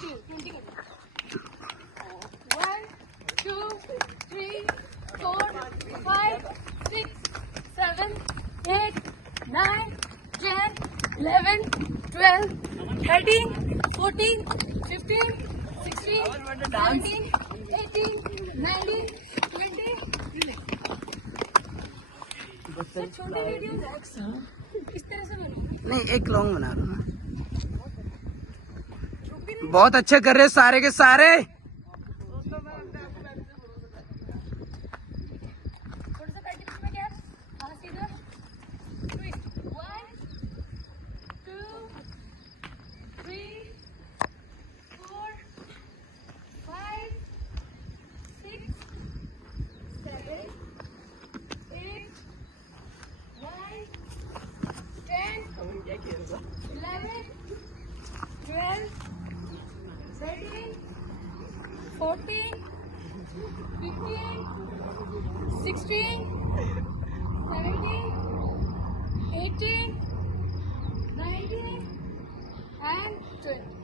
20 1 2 3 4 5 6 7 8 9 10 11 12 13 14 15 16 17 18 19 20 सर छोटे वीडियोस इस तरह से बनूंगी नहीं एक लॉन्ग बना रहा हूँ ना। बहुत अच्छे कर रहे सारे के सारे। थोड़ा सा प्रैक्टिस में क्या हाँ सीधा ट्विस्ट 1 2 3 4 5 6 7 8 9 10 11 12 13 14 15 16 17 18 19 and 20